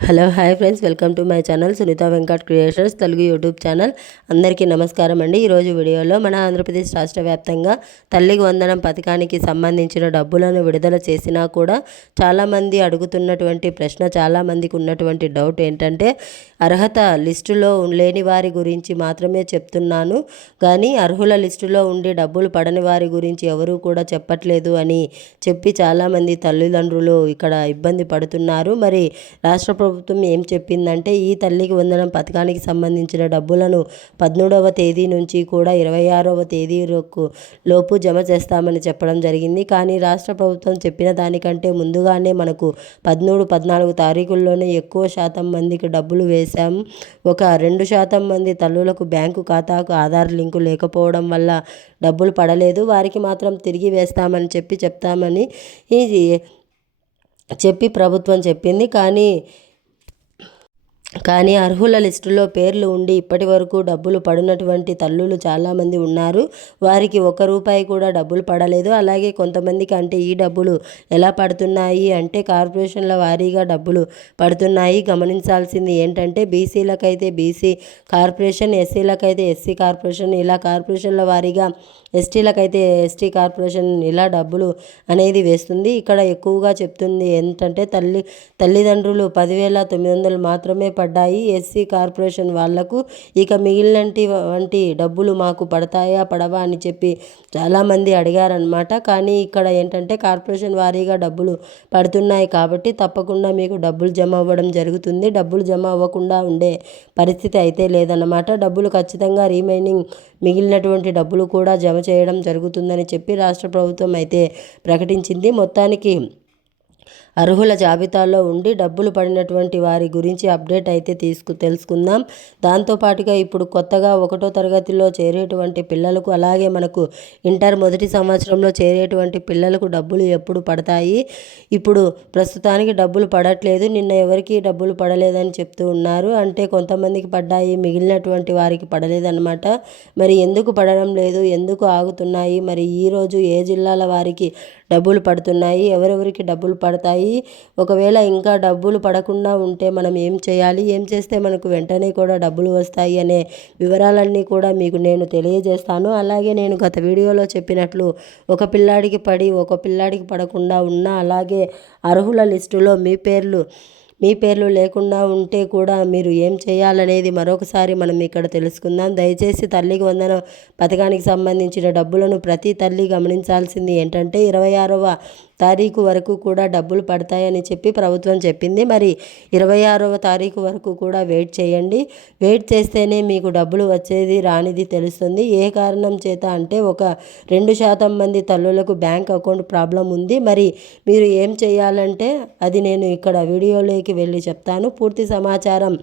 Hello hi friends. Welcome to my channel Sunitha Venkat creations Telugu YouTube channel. అందరికీ నమస్కారం అండి. ఈరోజు వీడియోలో మన ఆంధ్రప్రదేశ్ రాష్ట్ర వ్యాప్తంగా తల్లికి వందనం పథకానికి సంబంధించిన డబ్బులను విడుదల చేసినా కూడా చాలామంది అడుగుతున్నటువంటి ప్రశ్న చాలామందికి ఉన్నటువంటి డౌట్ ఏంటంటే అర్హత లిస్టులో లేని వారి గురించి మాత్రమే చెప్తున్నాను. కానీ అర్హుల లిస్టులో ఉండి డబ్బులు పడని వారి గురించి ఎవరూ కూడా చెప్పట్లేదు అని చెప్పి చాలామంది తల్లిదండ్రులు ఇక్కడ ఇబ్బంది పడుతున్నారు. మరి రాష్ట్ర ప్రభుత్వం ఏం చెప్పిందంటే ఈ తల్లికి వందనం పథకానికి సంబంధించిన డబ్బులను పద్మూడవ తేదీ నుంచి కూడా ఇరవై ఆరవ తేదీ లోపు జమ చేస్తామని చెప్పడం జరిగింది. కానీ రాష్ట్ర ప్రభుత్వం చెప్పిన దానికంటే ముందుగానే మనకు పదమూడు పద్నాలుగు తారీఖుల్లోనే ఎక్కువ శాతం మందికి డబ్బులు వేశాం. ఒక రెండు శాతం మంది తల్లులకు బ్యాంకు ఖాతాకు ఆధార్ లింకు లేకపోవడం వల్ల డబ్బులు పడలేదు. వారికి మాత్రం తిరిగి వేస్తామని చెప్పి చెప్తామని ఇది చెప్పి ప్రభుత్వం చెప్పింది. కానీ కానీ అర్హుల లిస్టులో పేర్లు ఉండి ఇప్పటి వరకు డబ్బులు పడినటువంటి తల్లులు చాలామంది ఉన్నారు. వారికి ఒక రూపాయి కూడా డబ్బులు పడలేదు. అలాగే కొంతమందికి అంటే ఈ డబ్బులు ఎలా పడుతున్నాయి అంటే కార్పొరేషన్ల వారీగా డబ్బులు పడుతున్నాయి. గమనించాల్సింది ఏంటంటే బీసీలకైతే బీసీ కార్పొరేషన్ ఎస్సీలకైతే ఎస్సీ కార్పొరేషన్ ఇలా కార్పొరేషన్ల వారీగా ఎస్టీలకైతే ఎస్టీ కార్పొరేషన్ ఇలా డబ్బులు అనేది వేస్తుంది. ఇక్కడ ఎక్కువగా చెప్తుంది ఏంటంటే తల్లి తల్లిదండ్రులు పదివేల తొమ్మిది వందలు మాత్రమే పడ్డాయి. ఎస్సీ కార్పొరేషన్ వాళ్ళకు ఇక మిగిలినంటి వంటి డబ్బులు మాకు పడతాయా పడవా అని చెప్పి చాలామంది అడిగారనమాట కానీ ఇక్కడ ఏంటంటే కార్పొరేషన్ వారీగా డబ్బులు పడుతున్నాయి కాబట్టి తప్పకుండా మీకు డబ్బులు జమ అవ్వడం జరుగుతుంది. డబ్బులు జమ అవ్వకుండా ఉండే పరిస్థితి అయితే లేదన్నమాట. డబ్బులు ఖచ్చితంగా రిమైనింగ్ మిగిలినటువంటి డబ్బులు కూడా జమ చేయడం జరుగుతుందని చెప్పి రాష్ట్ర ప్రభుత్వం అయితే ప్రకటించింది. మొత్తానికి అర్హుల జాబితాలో ఉండి డబ్బులు పడినటువంటి వారి గురించి అప్డేట్ అయితే తీసుకు తెలుసుకుందాం. దాంతోపాటుగా ఇప్పుడు కొత్తగా ఒకటో తరగతిలో చేరేటువంటి పిల్లలకు అలాగే మనకు ఇంటర్ మొదటి సంవత్సరంలో చేరేటువంటి పిల్లలకు డబ్బులు ఎప్పుడు పడతాయి? ఇప్పుడు ప్రస్తుతానికి డబ్బులు పడట్లేదు. నిన్న ఎవరికి డబ్బులు పడలేదని చెప్తూ ఉన్నారు. అంటే కొంతమందికి పడ్డాయి మిగిలినటువంటి వారికి పడలేదన్నమాట. మరి ఎందుకు పడడం లేదు? ఎందుకు ఆగుతున్నాయి? మరి ఈరోజు ఏ జిల్లాల వారికి డబ్బులు పడుతున్నాయి? ఎవరెవరికి డబ్బులు పడతాయి? ఒకవేళ ఇంకా డబ్బులు పడకుండా ఉంటే మనం ఏం చేయాలి? ఏం చేస్తే మనకు వెంటనే కూడా డబ్బులు వస్తాయి అనే వివరాలన్నీ కూడా మీకు నేను తెలియజేస్తాను. అలాగే నేను గత వీడియోలో చెప్పినట్లు ఒక పిల్లాడికి పడి ఒక పిల్లాడికి పడకుండా ఉన్న అలాగే అర్హుల లిస్టులో మీ పేర్లు మీ పేర్లు లేకుండా ఉంటే కూడా మీరు ఏం చేయాలనేది మరొకసారి మనం ఇక్కడ తెలుసుకుందాం. దయచేసి తల్లికి వందన పథకానికి సంబంధించిన డబ్బులను ప్రతి తల్లి గమనించాల్సింది ఏంటంటే ఇరవై ఆరవ తారీఖు వరకు కూడా డబ్బులు పడతాయని చెప్పి ప్రభుత్వం చెప్పింది. మరి ఇరవై ఆరవ తారీఖు వరకు కూడా వెయిట్ చేయండి. వెయిట్ చేస్తేనే మీకు డబ్బులు వచ్చేది రానిది తెలుస్తుంది. ఏ కారణం చేత అంటే ఒక రెండు శాతం మంది తల్లులకు బ్యాంక్ అకౌంట్ ప్రాబ్లం ఉంది. మరి మీరు ఏం చేయాలంటే అది నేను ఇక్కడ వీడియోలోకి వెళ్ళి చెప్తాను. పూర్తి సమాచారం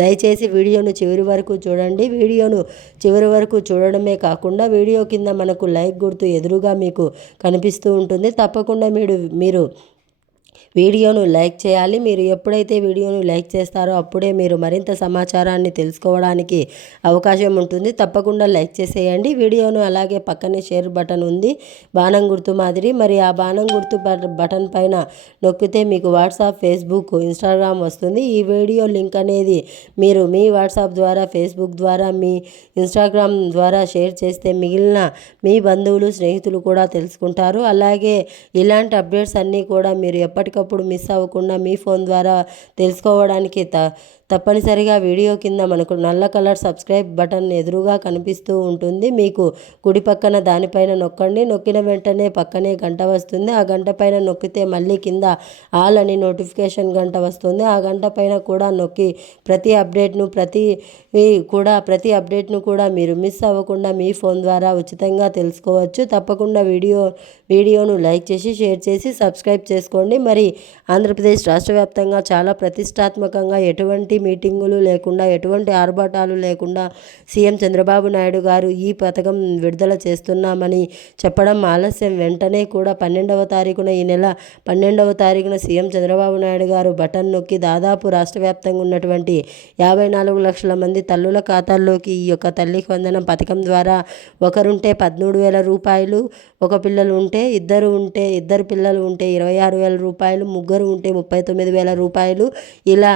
దయచేసి వీడియోను చివరి వరకు చూడండి. వీడియోను చివరి వరకు చూడడమే కాకుండా వీడియో కింద మనకు లైక్ గుర్తు ఎదురుగా మీకు కనిపిస్తూ ఉంటుంది. తప్పకుండా మీరు మీరు వీడియోను లైక్ చేయాలి. మీరు ఎప్పుడైతే వీడియోను లైక్ చేస్తారో అప్పుడే మీరు మరింత సమాచారాన్ని తెలుసుకోవడానికి అవకాశం ఉంటుంది. తప్పకుండా లైక్ చేసేయండి. వీడియోను అలాగే పక్కనే షేర్ బటన్ ఉంది. బాణం గుర్తు మాదిరి. మరి ఆ బాణం గుర్తు బటన్ పైన నొక్కితే మీకు వాట్సాప్ ఫేస్బుక్ ఇన్స్టాగ్రామ్ వస్తుంది. ఈ వీడియో లింక్ అనేది మీరు మీ వాట్సాప్ ద్వారా ఫేస్బుక్ ద్వారా మీ ఇన్స్టాగ్రామ్ ద్వారా షేర్ చేస్తే మిగిలిన మీ బంధువులు స్నేహితులు కూడా తెలుసుకుంటారు. అలాగే ఇలాంటి అప్డేట్స్ అన్నీ కూడా మీరు ఎప్పటికప్పుడు అప్పుడు మిస్ అవ్వకుండా మీ ఫోన్ ద్వారా తెలుసుకోవడానికి త తప్పనిసరిగా వీడియో కింద మనకు నల్ల కలర్ సబ్స్క్రైబ్ బటన్ ఎదురుగా కనిపిస్తూ ఉంటుంది. మీకు కుడి పక్కన దానిపైన నొక్కండి. నొక్కిన వెంటనే పక్కనే గంట వస్తుంది. ఆ గంట పైన నొక్కితే మళ్ళీ కింద ఆల్ అని నోటిఫికేషన్ గంట వస్తుంది. ఆ గంట పైన కూడా నొక్కి ప్రతి అప్డేట్ను ప్రతి కూడా ప్రతి అప్డేట్ను కూడా మీరు మిస్ అవ్వకుండా మీ ఫోన్ ద్వారా ఉచితంగా తెలుసుకోవచ్చు. తప్పకుండా వీడియో వీడియోను లైక్ చేసి షేర్ చేసి సబ్స్క్రైబ్ చేసుకోండి. మరి ఆంధ్రప్రదేశ్ రాష్ట్ర వ్యాప్తంగా చాలా ప్రతిష్టాత్మకంగా ఎటువంటి మీటింగులు లేకుండా ఎటువంటి ఆర్భాటాలు లేకుండా సీఎం చంద్రబాబు నాయుడు గారు ఈ పథకం విడుదల చేస్తున్నామని చెప్పడం ఆలస్యం. వెంటనే కూడా పన్నెండవ తారీఖున ఈ నెల పన్నెండవ తారీఖున సీఎం చంద్రబాబు నాయుడు గారు బటన్ నొక్కి దాదాపు రాష్ట్ర వ్యాప్తంగా ఉన్నటువంటి యాభై నాలుగు లక్షల మంది తల్లుల ఖాతాల్లోకి ఈ యొక్క తల్లికి వందనం పథకం ద్వారా ఒకరుంటే పదమూడు వేల రూపాయలు ఒక పిల్లలు ఉంటే ఇద్దరు ఉంటే ఇద్దరు పిల్లలు ఉంటే ఇరవై ఆరు వేల రూపాయలు ముగ్గురు ఉంటే ముప్పై తొమ్మిది వేల రూపాయలు. ఇలా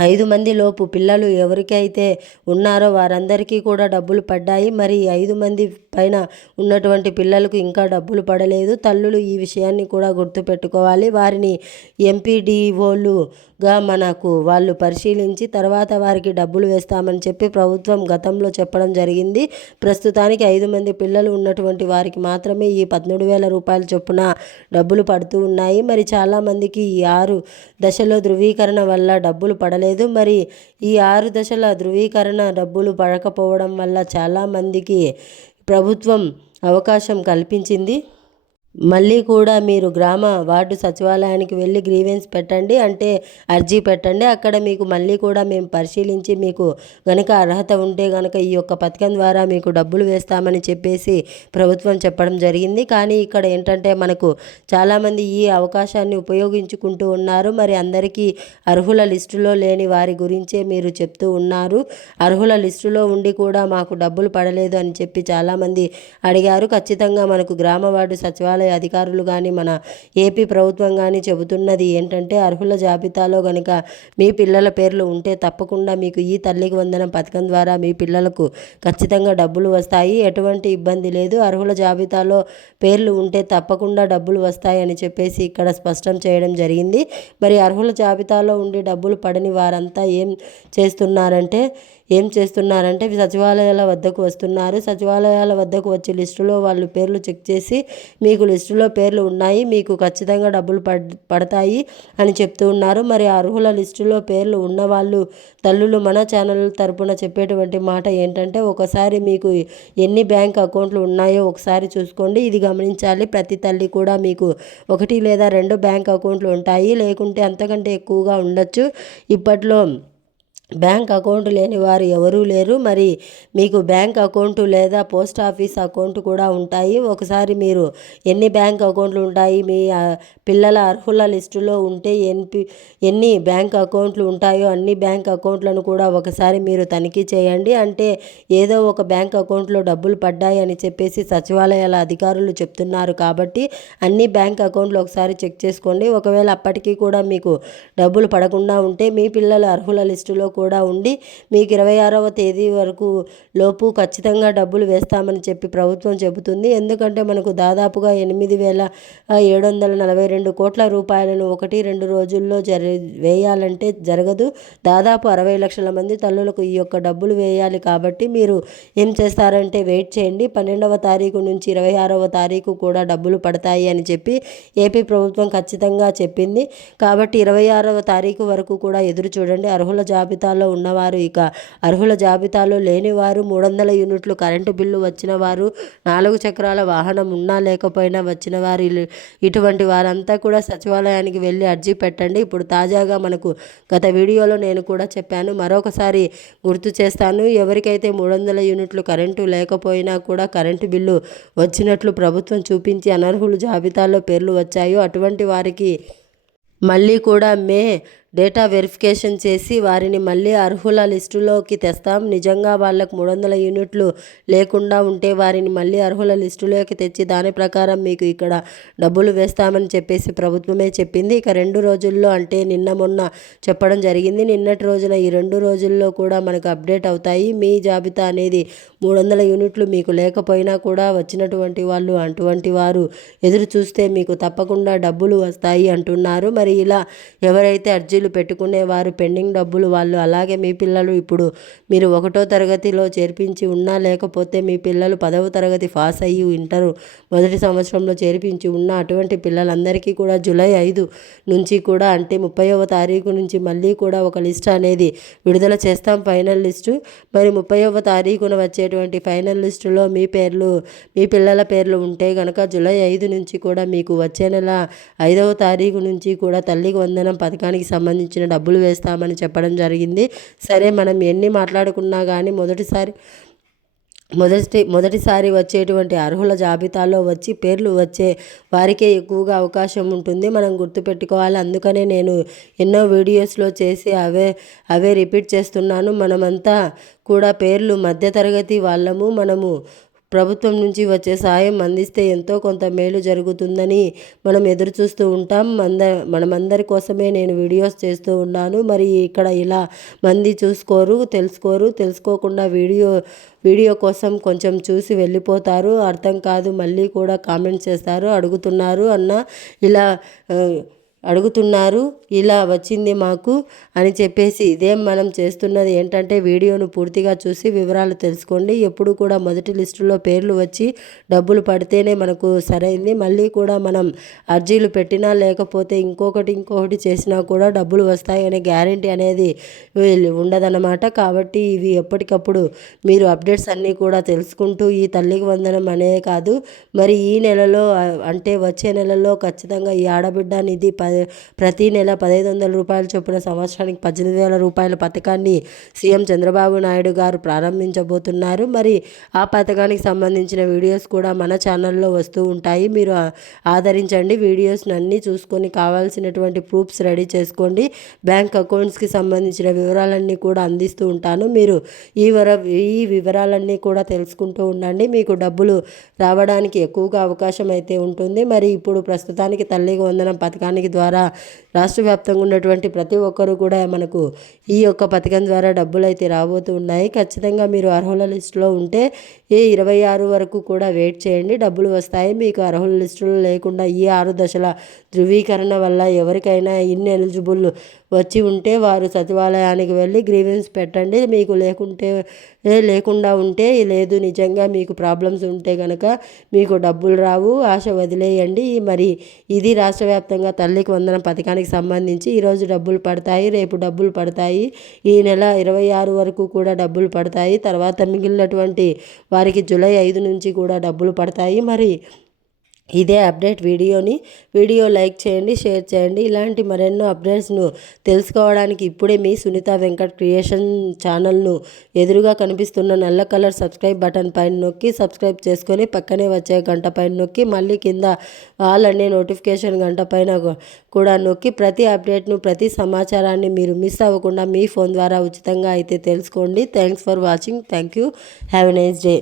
ఐదు మంది లోపు పిల్లలు ఎవరికైతే ఉన్నారో వారందరికీ కూడా డబ్బులు పడ్డాయి. మరి ఐదు మంది పైన ఉన్నటువంటి పిల్లలకు ఇంకా డబ్బులు పడలేదు. తల్లులు ఈ విషయాన్ని కూడా గుర్తుపెట్టుకోవాలి. వారిని ఎంపీడీఓలుగా మనకు వాళ్ళు పరిశీలించి తర్వాత వారికి డబ్బులు వేస్తామని చెప్పి ప్రభుత్వం గతంలో చెప్పడం జరిగింది. ప్రస్తుతానికి ఐదు మంది పిల్లలు ఉన్నటువంటి వారికి మాత్రమే ఈ పదమూడు వేల రూపాయల చొప్పున డబ్బులు పడుతూ ఉన్నాయి. మరి చాలామందికి ఈ ఆరు దశలో ధృవీకరణ వల్ల డబ్బులు పడలేదు. లేదు. మరి ఈ ఆరు దశల ధృవీకరణ డబ్బులు పడకపోవడం వల్ల చాలామందికి ప్రభుత్వం అవకాశం కల్పించింది. మళ్ళీ కూడా మీరు గ్రామ వార్డు సచివాలయానికి వెళ్ళి గ్రీవెన్స్ పెట్టండి అంటే అర్జీ పెట్టండి. అక్కడ మీకు మళ్ళీ కూడా మేము పరిశీలించి మీకు గనక అర్హత ఉంటే గనక ఈ యొక్క పథకం ద్వారా మీకు డబ్బులు వేస్తామని చెప్పేసి ప్రభుత్వం చెప్పడం జరిగింది. కానీ ఇక్కడ ఏంటంటే మనకు చాలామంది ఈ అవకాశాన్ని ఉపయోగించుకుంటూ ఉన్నారు. మరి అందరికీ అర్హుల లిస్టులో లేని వారి గురించే మీరు చెప్తూ ఉన్నారు. అర్హుల లిస్టులో ఉండి కూడా మాకు డబ్బులు పడలేదు అని చెప్పి చాలామంది అడిగారు. ఖచ్చితంగా మనకు గ్రామ వార్డు సచివాలయం అధికారులు కానీ మన ఏపీ ప్రభుత్వం కానీ చెబుతున్నది ఏంటంటే అర్హుల జాబితాలో కనుక మీ పిల్లల పేర్లు ఉంటే తప్పకుండా మీకు ఈ తల్లికి వందనం పథకం ద్వారా మీ పిల్లలకు ఖచ్చితంగా డబ్బులు వస్తాయి. ఎటువంటి ఇబ్బంది లేదు. అర్హుల జాబితాలో పేర్లు ఉంటే తప్పకుండా డబ్బులు వస్తాయని చెప్పేసి ఇక్కడ స్పష్టం చేయడం జరిగింది. మరి అర్హుల జాబితాలో ఉండి డబ్బులు పడని వారంతా ఏం చేస్తున్నారంటే ఏం చేస్తున్నారంటే సచివాలయాల వద్దకు వస్తున్నారు. సచివాలయాల వద్దకు వచ్చి లిస్టులో వాళ్ళు పేర్లు చెక్ చేసి మీకు లిస్టులో పేర్లు ఉన్నాయి మీకు ఖచ్చితంగా డబ్బులు పడ్ పడతాయి అని చెప్తూ ఉన్నారు. మరి అర్హుల లిస్టులో పేర్లు ఉన్నవాళ్ళు తల్లులు మన ఛానల్ తరపున చెప్పేటువంటి మాట ఏంటంటే ఒకసారి మీకు ఎన్ని బ్యాంక్ అకౌంట్లు ఉన్నాయో ఒకసారి చూసుకోండి. ఇది గమనించాలి. ప్రతి తల్లి కూడా మీకు ఒకటి లేదా రెండు బ్యాంక్ అకౌంట్లు ఉంటాయి. లేకుంటే అంతకంటే ఎక్కువగా ఉండొచ్చు. ఇప్పట్లో బ్యాంక్ అకౌంట్ లేని వారు ఎవరూ లేరు. మరి మీకు బ్యాంక్ అకౌంట్ లేదా పోస్ట్ ఆఫీస్ అకౌంట్ కూడా ఉంటాయి. ఒకసారి మీరు ఎన్ని బ్యాంక్ అకౌంట్లు ఉంటాయి? మీ పిల్లల అర్హుల లిస్టులో ఉంటే ఎన్పి ఎన్ని బ్యాంక్ అకౌంట్లు ఉంటాయో అన్ని బ్యాంక్ అకౌంట్లను కూడా ఒకసారి మీరు తనిఖీ చేయండి. అంటే ఏదో ఒక బ్యాంక్ అకౌంట్లో డబ్బులు పడ్డాయి అని చెప్పేసి సచివాలయాల అధికారులు చెప్తున్నారు కాబట్టి అన్ని బ్యాంక్ అకౌంట్లు ఒకసారి చెక్ చేసుకోండి. ఒకవేళ అప్పటికీ కూడా మీకు డబ్బులు పడకుండా ఉంటే మీ పిల్లల అర్హుల లిస్టులో కూడా ఉండి మీకు ఇరవై ఆరవ తేదీ వరకు లోపు ఖచ్చితంగా డబ్బులు వేస్తామని చెప్పి ప్రభుత్వం చెబుతుంది. ఎందుకంటే మనకు దాదాపుగా ఎనిమిది వేల ఏడు వందల నలభై రెండు కోట్ల రూపాయలను ఒకటి రెండు రోజుల్లో జర వేయాలంటే జరగదు. దాదాపు అరవై లక్షల మంది తల్లులకు ఈ యొక్క డబ్బులు వేయాలి కాబట్టి మీరు ఏం చేస్తారంటే వెయిట్ చేయండి. పన్నెండవ తారీఖు నుంచి ఇరవై ఆరవ తారీఖు కూడా డబ్బులు పడతాయి అని చెప్పి ఏపీ ప్రభుత్వం ఖచ్చితంగా చెప్పింది. కాబట్టి ఇరవై ఆరవ తారీఖు వరకు కూడా ఎదురు చూడండి. అర్హుల జాబితా జాబితాలో ఉన్నవారు ఇక అర్హుల జాబితాలో లేనివారు మూడు వందల యూనిట్లు కరెంటు బిల్లు వచ్చిన వారు నాలుగు చక్రాల వాహనం ఉన్నా లేకపోయినా వచ్చిన వారు ఇటువంటి వారంతా కూడా సచివాలయానికి వెళ్ళి అర్జీ పెట్టండి. ఇప్పుడు తాజాగా మనకు గత వీడియోలో నేను కూడా చెప్పాను. మరొకసారి గుర్తు చేస్తాను. ఎవరికైతే మూడు వందల యూనిట్లు కరెంటు లేకపోయినా కూడా కరెంటు బిల్లు వచ్చినట్లు ప్రభుత్వం చూపించి అనర్హులు జాబితాలో పేర్లు వచ్చాయో అటువంటి వారికి మళ్ళీ కూడా మే డేటా వెరిఫికేషన్ చేసి వారిని మళ్ళీ అర్హుల లిస్టులోకి తెస్తాం. నిజంగా వాళ్ళకు మూడు వందల యూనిట్లు లేకుండా ఉంటే వారిని మళ్ళీ అర్హుల లిస్టులోకి తెచ్చి దాని ప్రకారం మీకు ఇక్కడ డబ్బులు వేస్తామని చెప్పేసి ప్రభుత్వమే చెప్పింది. ఇక రెండు రోజుల్లో అంటే నిన్న మొన్న చెప్పడం జరిగింది. నిన్నటి రోజున ఈ రెండు రోజుల్లో కూడా మనకు అప్డేట్ అవుతాయి. మీ జాబితా అనేది మూడు వందల యూనిట్లు మీకు లేకపోయినా కూడా వచ్చినటువంటి వాళ్ళు అటువంటి వారు ఎదురు చూస్తే మీకు తప్పకుండా డబ్బులు వస్తాయి అంటున్నారు. మరి ఇలా ఎవరైతే ఛార్జీలు పెట్టుకునేవారు పెండింగ్ డబ్బులు వాళ్ళు. అలాగే మీ పిల్లలు ఇప్పుడు మీరు ఒకటో తరగతిలో చేర్పించి ఉన్నా లేకపోతే మీ పిల్లలు పదవ తరగతి పాస్ అయ్యి ఇంటరు మొదటి సంవత్సరంలో చేర్పించి ఉన్న అటువంటి పిల్లలందరికీ కూడా జూలై ఐదు నుంచి కూడా అంటే ముప్పైవ తారీఖు నుంచి మళ్ళీ కూడా ఒక లిస్ట్ అనేది విడుదల చేస్తాం ఫైనల్ లిస్టు. మరి ముప్పైవ తారీఖున వచ్చేటువంటి ఫైనల్ లిస్టులో మీ పేర్లు మీ పిల్లల పేర్లు ఉంటే కనుక జూలై ఐదు నుంచి కూడా మీకు వచ్చే నెల ఐదవ తారీఖు నుంచి కూడా తల్లికి వందనం పథకానికి సంబంధించి సంబంధించిన డబ్బులు వేస్తామని చెప్పడం జరిగింది. సరే మనం ఎన్ని మాట్లాడుకున్నా కానీ మొదటిసారి మొదటి మొదటిసారి వచ్చేటువంటి అర్హుల జాబితాలో వచ్చి పేర్లు వచ్చే వారికే ఎక్కువగా అవకాశం ఉంటుంది. మనం గుర్తుపెట్టుకోవాలి. అందుకనే నేను ఎన్నో వీడియోస్లో చేసి అవే అవే రిపీట్ చేస్తున్నాను. మనమంతా కూడా పేర్లు మధ్యతరగతి వాళ్ళము. మనము ప్రభుత్వం నుంచి వచ్చే సాయం అందిస్తే ఎంతో కొంత మేలు జరుగుతుందని మనం ఎదురు చూస్తూ ఉంటాం. మంద మనమందరి కోసమే నేను వీడియోస్ చేస్తూ ఉన్నాను. మరి ఇక్కడ ఇలా మంది చూసుకోరు తెలుసుకోరు. తెలుసుకోకుండా వీడియో వీడియో కోసం కొంచెం చూసి వెళ్ళిపోతారు. అర్థం కాదు మళ్ళీ కూడా కామెంట్ చేస్తారు అడుగుతున్నారు అన్న ఇలా అడుగుతున్నారు ఇలా వచ్చింది మాకు అని చెప్పేసి ఇదేం మనం చేస్తున్నది ఏంటంటే వీడియోను పూర్తిగా చూసి వివరాలు తెలుసుకోండి. ఎప్పుడు కూడా మొదటి లిస్టులో పేర్లు వచ్చి డబ్బులు పడితేనే మనకు సరైంది. మళ్ళీ కూడా మనం అర్జీలు పెట్టినా లేకపోతే ఇంకొకటి ఇంకొకటి చేసినా కూడా డబ్బులు వస్తాయనే గ్యారంటీ అనేది ఉండదన్నమాట. కాబట్టి ఇవి ఎప్పటికప్పుడు మీరు అప్డేట్స్ అన్నీ కూడా తెలుసుకుంటూ ఈ తల్లికి వందనం అనే కాదు. మరి ఈ నెలలో అంటే వచ్చే నెలలో ఖచ్చితంగా ఈ ఆడబిడ్డ నిధి ప ప్రతి నెల పదహైదు వందల రూపాయల చొప్పున సంవత్సరానికి పద్దెనిమిది వేల రూపాయల పథకాన్ని సీఎం చంద్రబాబు నాయుడు గారు ప్రారంభించబోతున్నారు. మరి ఆ పథకానికి సంబంధించిన వీడియోస్ కూడా మన ఛానల్లో వస్తూ ఉంటాయి. మీరు ఆదరించండి. వీడియోస్ని అన్నీ చూసుకొని కావాల్సినటువంటి ప్రూఫ్స్ రెడీ చేసుకోండి. బ్యాంక్ అకౌంట్స్కి సంబంధించిన వివరాలన్నీ కూడా అందిస్తూ ఉంటాను. మీరు ఈ వర ఈ వివరాలన్నీ కూడా తెలుసుకుంటూ ఉండండి. మీకు డబ్బులు రావడానికి ఎక్కువగా అవకాశం అయితే ఉంటుంది. మరి ఇప్పుడు ప్రస్తుతానికి తల్లికి వందనం పథకానికి ద్వారా రాష్ట్ర వ్యాప్తంగా ఉన్నటువంటి ప్రతి ఒక్కరూ కూడా మనకు ఈ యొక్క పథకం ద్వారా డబ్బులు అయితే రాబోతూ ఉన్నాయి. ఖచ్చితంగా మీరు అర్హుల లిస్టులో ఉంటే ఈ ఇరవై ఆరు వరకు కూడా వెయిట్ చేయండి. డబ్బులు వస్తాయి. మీకు అర్హుల లిస్టులో లేకుండా ఈ ఆరు దశల ధృవీకరణ వల్ల ఎవరికైనా ఇన్ ఎలిజిబుల్ వచ్చి ఉంటే వారు సచివాలయానికి వెళ్ళి గ్రీవెన్స్ పెట్టండి. మీకు లేకుంటే లేకుండా ఉంటే లేదు నిజంగా మీకు ప్రాబ్లమ్స్ ఉంటే కనుక మీకు డబ్బులు రావు ఆశ వదిలేయండి. మరి ఇది రాష్ట్ర వ్యాప్తంగా తల్లికి వందన పథకానికి సంబంధించి ఈరోజు డబ్బులు పడతాయి రేపు డబ్బులు పడతాయి. ఈ నెల ఇరవై ఆరు వరకు కూడా డబ్బులు పడతాయి. తర్వాత మిగిలినటువంటి వారికి జూలై ఐదు నుంచి కూడా డబ్బులు పడతాయి. మరి ఇదే అప్డేట్ వీడియోని. వీడియో లైక్ చేయండి షేర్ చేయండి. ఇలాంటి మరెన్నో అప్డేట్స్ను తెలుసుకోవడానికి ఇప్పుడే మీ సునీత వెంకట్ క్రియేషన్ ఛానల్ను ఎదురుగా కనిపిస్తున్న నల్ల కలర్ సబ్స్క్రైబ్ బటన్ పైన నొక్కి సబ్స్క్రైబ్ చేసుకొని పక్కనే వచ్చే గంట పైన నొక్కి మళ్ళీ కింద ఆల్ అనే నోటిఫికేషన్ గంట పైన కూడా నొక్కి ప్రతి అప్డేట్ను ప్రతి సమాచారాన్ని మీరు మిస్ అవ్వకుండా మీ ఫోన్ ద్వారా ఉచితంగా అయితే తెలుసుకోండి. Thanks for watching. Thank you. Have a nice day.